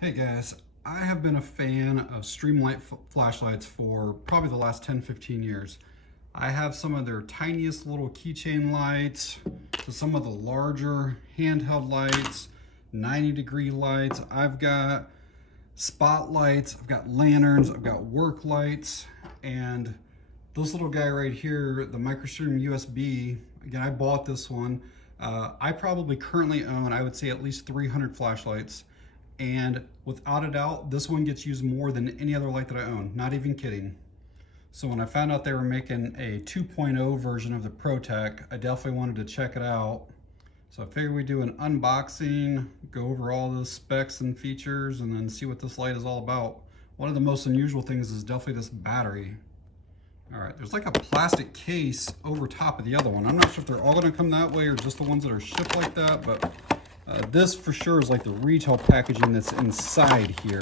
Hey guys, I have been a fan of Streamlight flashlights for probably the last 10-15 years. I have some of their tiniest little keychain lights to some of the larger handheld lights, 90-degree lights. I've got spotlights, I've got lanterns, I've got work lights, and this little guy right here, the MicroStream USB, again, I bought this one. I probably currently own, I would say, at least 300 flashlights. And without a doubt, this one gets used more than any other light that I own, not even kidding. So when I found out they were making a 2.0 version of the ProTac, I definitely wanted to check it out. So I figured we'd do an unboxing, go over all the specs and features, and then see what this light is all about. One of the most unusual things is definitely this battery. All right, there's like a plastic case over top of the other one. I'm not sure if they're all gonna come that way or just the ones that are shipped like that, but this for sure is like the retail packaging that's inside here.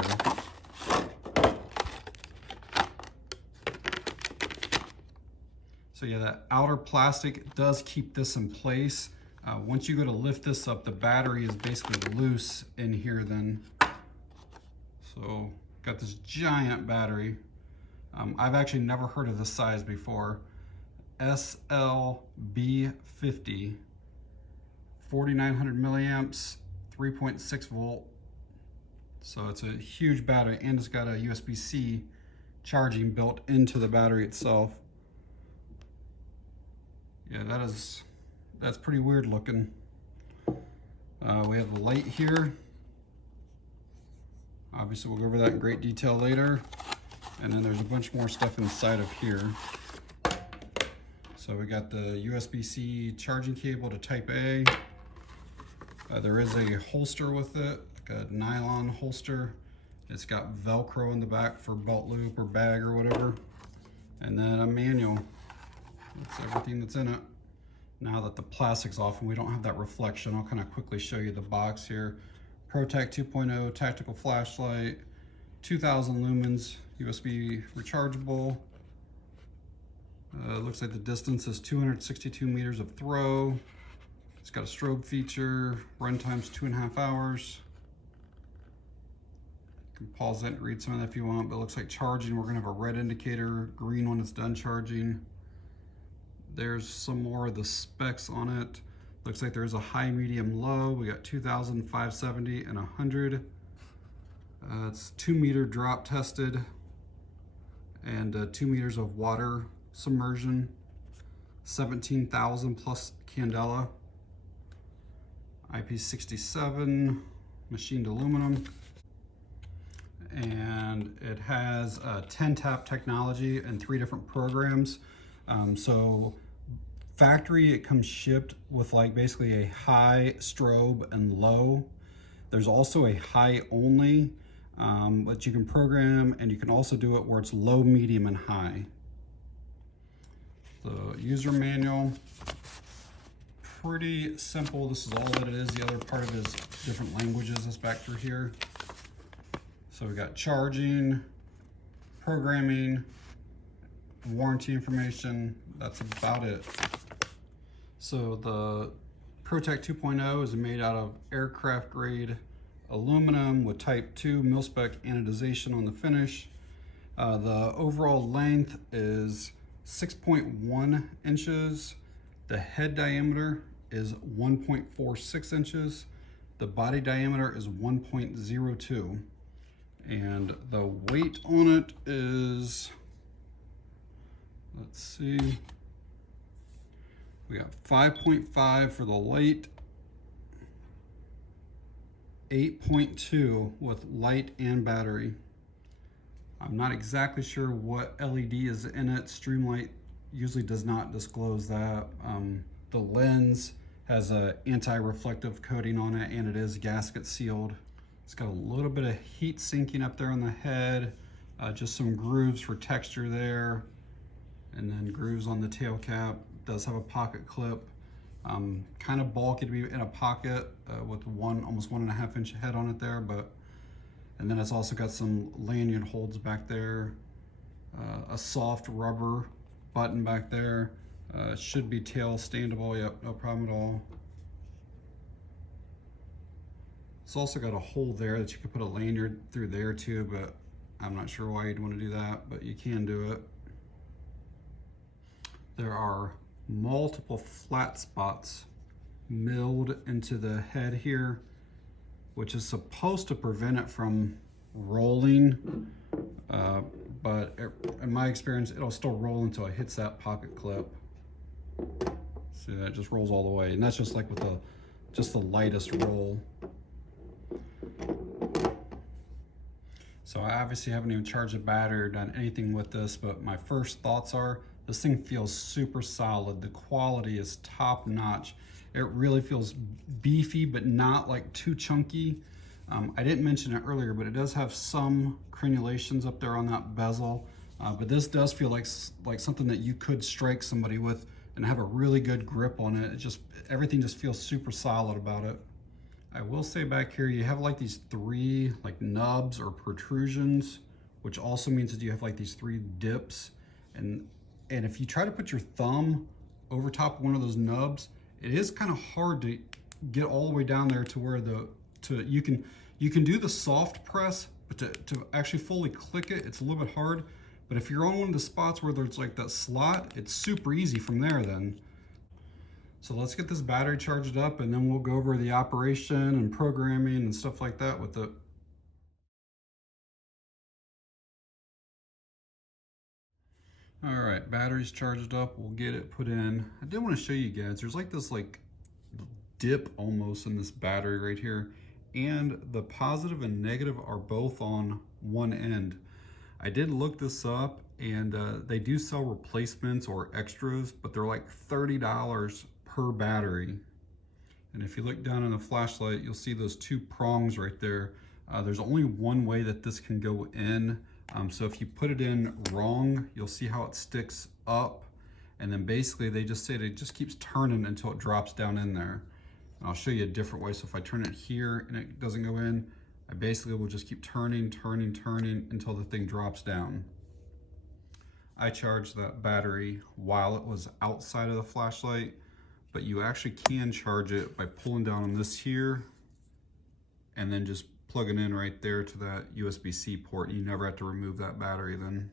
So yeah, that outer plastic does keep this in place. Once you go to lift this up, the battery is basically loose in here then. So got this giant battery. I've actually never heard of this size before. SL-B50. 4,900 milliamps, 3.6 volt. So it's a huge battery, and it's got a USB-C charging built into the battery itself. Yeah, that's pretty weird looking. We have the light here. Obviously we'll go over that in great detail later. And then there's a bunch more stuff inside of here. So we got the USB-C charging cable to Type A. There is a holster with it, like a nylon holster. It's got Velcro in the back for belt loop or bag or whatever. And then a manual. That's everything that's in it. Now that the plastic's off and we don't have that reflection, I'll kind of quickly show you the box here. ProTac 2.0 tactical flashlight, 2000 lumens, USB rechargeable. Looks like the distance is 262 meters of throw. It's got a strobe feature, runtime's 2.5 hours. You can pause it and read some of that if you want, but it looks like charging, we're gonna have a red indicator, green when it's done charging. There's some more of the specs on it. Looks like there's a high, medium, low. We got 2,000, 570, and 100. It's 2 meter drop tested and 2 meters of water submersion, 17,000 plus candela. IP67, machined aluminum, and it has 10 tap technology and 3 different programs. So factory, it comes shipped with like basically a high, strobe, and low. There's also a high only, but you can program, and you can also do it where it's low, medium, and high. The user manual, pretty simple. This is all that it is. The other part of it is different languages that's back through here. So we got charging, programming, warranty information. That's about it. So the ProTac 2.0 is made out of aircraft grade aluminum with Type II MIL-Spec anodization on the finish. The overall length is 6.1 inches. The head diameter is 1.46 inches. The body diameter is 1.02. And the weight on it is, let's see, we got 5.5 for the light, 8.2 with light and battery. I'm not exactly sure what LED is in it. Streamlight usually does not disclose that. The lens has a anti-reflective coating on it, and it is gasket sealed. It's got a little bit of heat sinking up there on the head, just some grooves for texture there, and then grooves on the tail cap. It does have a pocket clip. Kind of bulky to be in a pocket with almost 1.5 inch head on it there, and then it's also got some lanyard holds back there, a soft rubber button back there. Should be tail standable, yep, no problem at all. It's also got a hole there that you could put a lanyard through there too, but I'm not sure why you'd want to do that, but you can do it. There are multiple flat spots milled into the head here, which is supposed to prevent it from rolling, but in my experience, it'll still roll until it hits that pocket clip. See, that just rolls all the way, and that's just like with just the lightest roll. So I obviously haven't even charged the battery or done anything with this, but my first thoughts are this thing feels super solid. The quality is top notch. It really feels beefy, but not like too chunky. I didn't mention it earlier, but it does have some crenulations up there on that bezel. But this does feel like something that you could strike somebody with and have a really good grip on it. Everything just feels super solid about it. I will say back here, you have like these three like nubs or protrusions, which also means that you have like these three dips. And if you try to put your thumb over top of one of those nubs, it is kind of hard to get all the way down there to where you can do the soft press, but to actually fully click it, it's a little bit hard. But if you're on one of the spots where there's like that slot, it's super easy from there then. So let's get this battery charged up and then we'll go over the operation and programming and stuff like that with it. All right, battery's charged up. We'll get it put in. I did want to show you guys, there's like this like dip almost in this battery right here. And the positive and negative are both on one end. I did look this up and they do sell replacements or extras, but they're like $30 per battery. And if you look down in the flashlight, you'll see those two prongs right there. There's only one way that this can go in. So if you put it in wrong, you'll see how it sticks up. And then basically they just say it just keeps turning until it drops down in there. And I'll show you a different way. So if I turn it here and it doesn't go in, I basically will just keep turning until the thing drops down. I charged that battery while it was outside of the flashlight, but you actually can charge it by pulling down on this here and then just plugging in right there to that USB-C port. You never have to remove that battery then.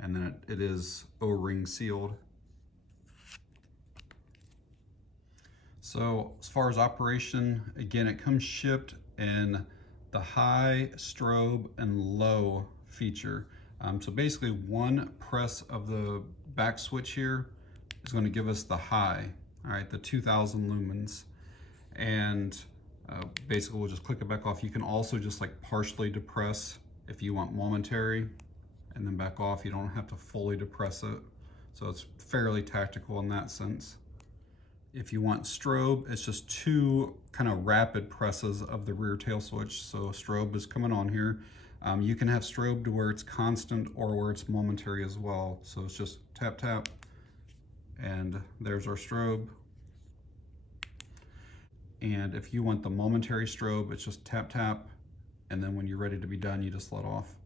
And then it is O-ring sealed. So as far as operation, again, it comes shipped in the high, strobe, and low feature. So basically one press of the back switch here is going to give us the high, all right, the 2000 lumens. And basically we'll just click it back off. You can also just like partially depress if you want momentary and then back off. You don't have to fully depress it. So it's fairly tactical in that sense. If you want strobe, it's just two kind of rapid presses of the rear tail switch. So strobe is coming on here. You can have strobe to where it's constant or where it's momentary as well. So it's just tap, tap, and there's our strobe. And if you want the momentary strobe, it's just tap, tap, and then when you're ready to be done, you just let off.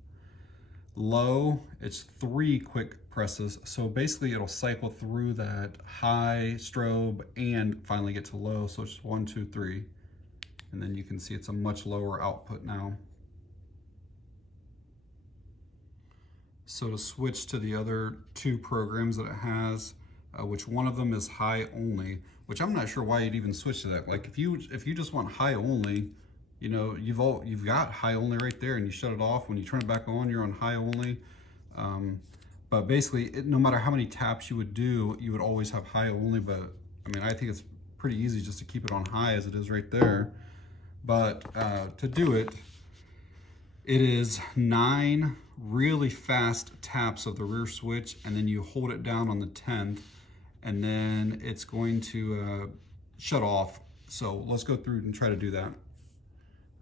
Low, it's three quick presses. So basically it'll cycle through that high strobe and finally get to low. So it's just 1, 2, 3. And then you can see it's a much lower output now. So to switch to the other two programs that it has, which one of them is high only, which I'm not sure why you'd even switch to that. Like if you just want high only, you know, you've got high only right there and you shut it off. When you turn it back on, you're on high only. But basically, no matter how many taps you would do, you would always have high only. But I mean, I think it's pretty easy just to keep it on high as it is right there. But to do it, it is 9 really fast taps of the rear switch, and then you hold it down on the 10th, and then it's going to shut off. So let's go through and try to do that.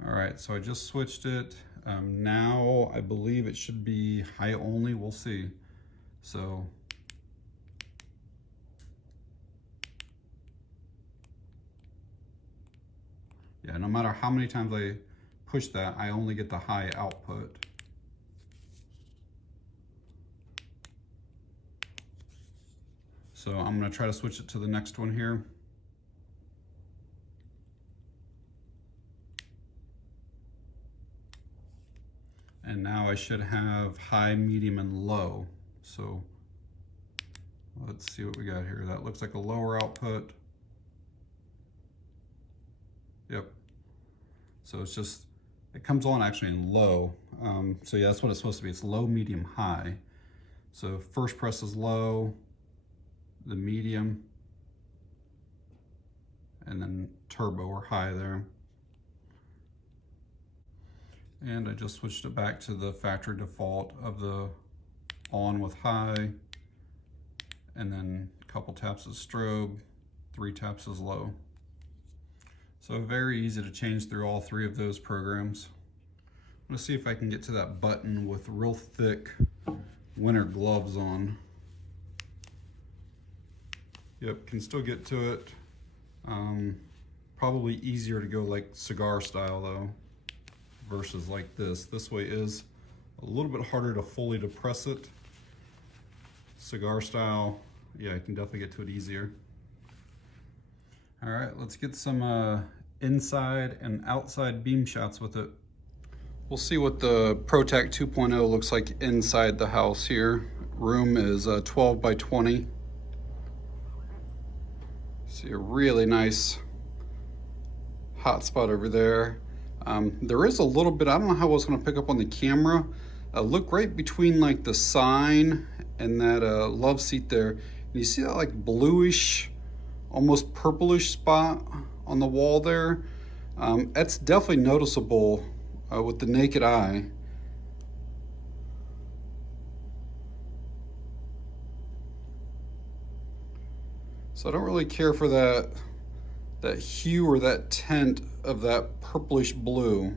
All right, so I just switched it. Now I believe it should be high only, we'll see. So, yeah, no matter how many times I push that, I only get the high output. So I'm gonna try to switch it to the next one here. And now I should have high, medium, and low. So let's see what we got here. That looks like a lower output. Yep. So it's just, it comes on actually in low. So yeah, that's what it's supposed to be. It's low, medium, high. So first press is low, the medium, and then turbo or high there. And I just switched it back to the factory default of the on with high, and then a couple taps of strobe, 3 taps is low. So very easy to change through all 3 of those programs. I'm gonna see if I can get to that button with real thick winter gloves on. Yep, can still get to it. Probably easier to go like cigar style though, versus like this. This way is a little bit harder to fully depress it. Cigar style, yeah, I can definitely get to it easier. All right, let's get some inside and outside beam shots with it. We'll see what the ProTac 2.0 looks like inside the house here. Room is 12 by 20. See a really nice hot spot over there. There is a little bit, I don't know how I was gonna pick up on the camera. Look right between like the sign and that love seat there. And you see that like bluish, almost purplish spot on the wall there? That's definitely noticeable with the naked eye. So I don't really care for that hue or that tint of that purplish blue.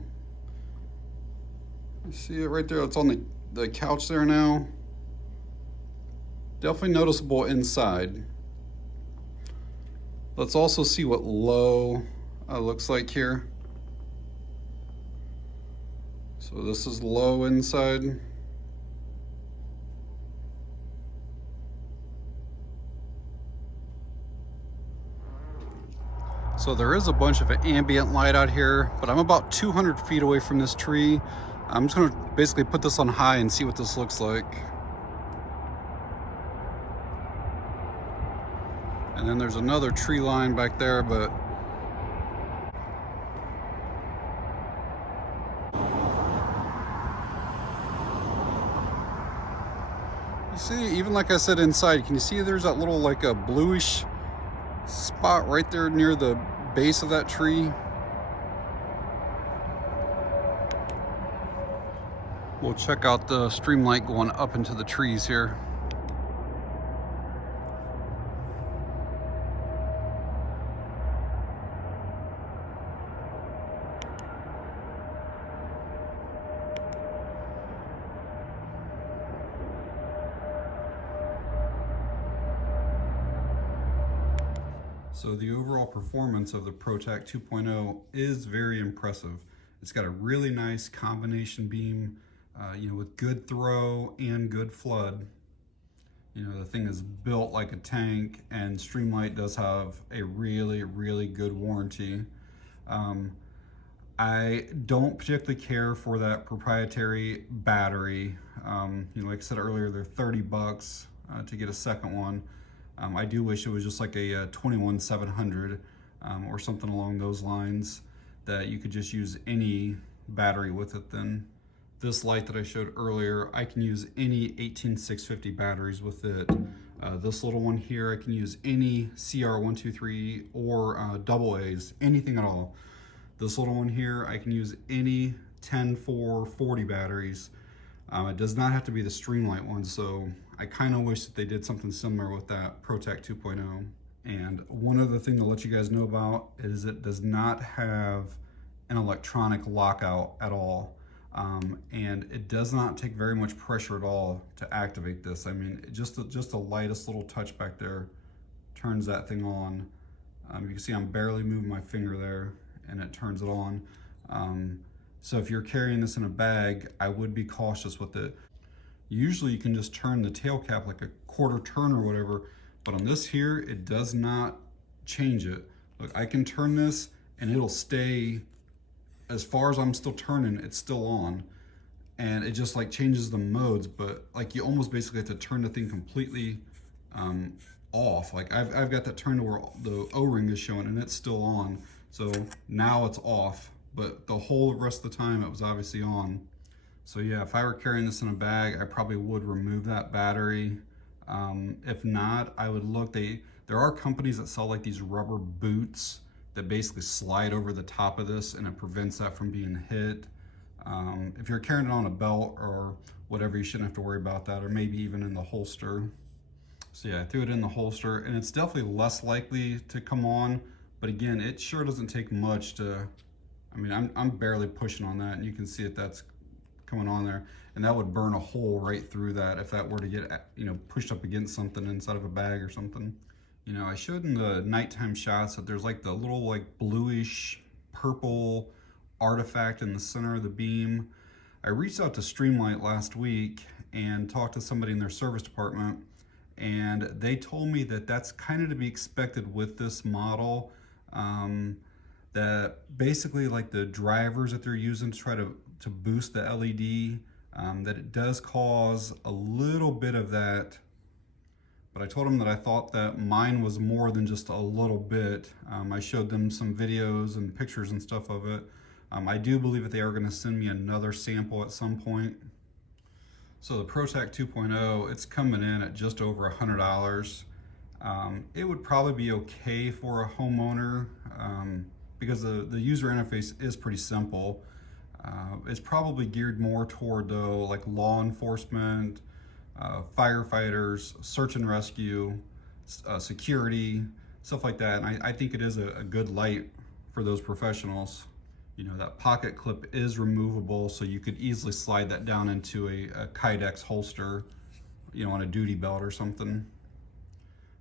You see it right there? It's on the couch there now. Definitely noticeable inside. Let's also see what low looks like here. So this is low inside. So there is a bunch of ambient light out here, but I'm about 200 feet away from this tree. I'm just gonna basically put this on high and see what this looks like. And then there's another tree line back there, but you see, even like I said inside, can you see there's that little like a bluish spot right there near the base of that tree? We'll check out the Streamlight going up into the trees here. So the overall performance of the ProTac 2.0 is very impressive. It's got a really nice combination beam, with good throw and good flood. The thing is built like a tank, and Streamlight does have a really, really good warranty. I don't particularly care for that proprietary battery. Like I said earlier, they're 30 bucks to get a second one. I do wish it was just like a 21700 or something along those lines, that you could just use any battery with it. Then this light that I showed earlier, I can use any 18650 batteries with it. This little one here, I can use any CR123 or AA's, anything at all. This little one here, I can use any 10440 batteries. It does not have to be the Streamlight one, so I kind of wish that they did something similar with that ProTac 2.0. And one other thing to let you guys know about is it does not have an electronic lockout at all. And it does not take very much pressure at all to activate this. I mean, just the lightest little touch back there turns that thing on. You can see I'm barely moving my finger there and it turns it on. So if you're carrying this in a bag, I would be cautious with it. Usually you can just turn the tail cap like a quarter turn or whatever, but on this here, it does not change it. Look, I can turn this and it'll stay, as far as I'm still turning, it's still on. and it just like changes the modes, but like you almost basically have to turn the thing completely off. Like I've got that turned to where the O-ring is showing and it's still on. So now it's off, but the whole rest of the time it was obviously on. So yeah, if I were carrying this in a bag, I probably would remove that battery. If not, I would look, there are companies that sell like these rubber boots that basically slide over the top of this and it prevents that from being hit. If you're carrying it on a belt or whatever, you shouldn't have to worry about that, or maybe even in the holster. So yeah, I threw it in the holster, and it's definitely less likely to come on, but again, it sure doesn't take much to, I mean, I'm barely pushing on that, and you can see that that's coming on there, and that would burn a hole right through that if that were to get, you know, pushed up against something inside of a bag or something. You know, I showed in the nighttime shots that there's like the little like bluish purple artifact in the center of the beam. I reached out to Streamlight last week and talked to somebody in their service department, and they told me that that's kind of to be expected with this model. That basically like the drivers that they're using to try to boost the LED, that it does cause a little bit of that. But I told them that I thought that mine was more than just a little bit. I showed them some videos and pictures and stuff of it. I do believe that they are going to send me another sample at some point. So the ProTac 2.0, it's coming in at just over $100. It would probably be okay for a homeowner because the user interface is pretty simple. It's probably geared more toward though like law enforcement, firefighters, search and rescue, security, stuff like that. And I think it is a good light for those professionals. You know, that pocket clip is removable, so you could easily slide that down into a Kydex holster, you know, on a duty belt or something.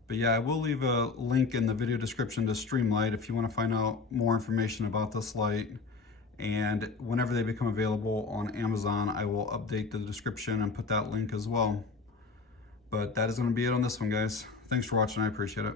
But yeah, I will leave a link in the video description to Streamlight if you want to find out more information about this light. And whenever they become available on Amazon, I will update the description and put that link as well. But that is going to be it on this one, guys. Thanks for watching. I appreciate it.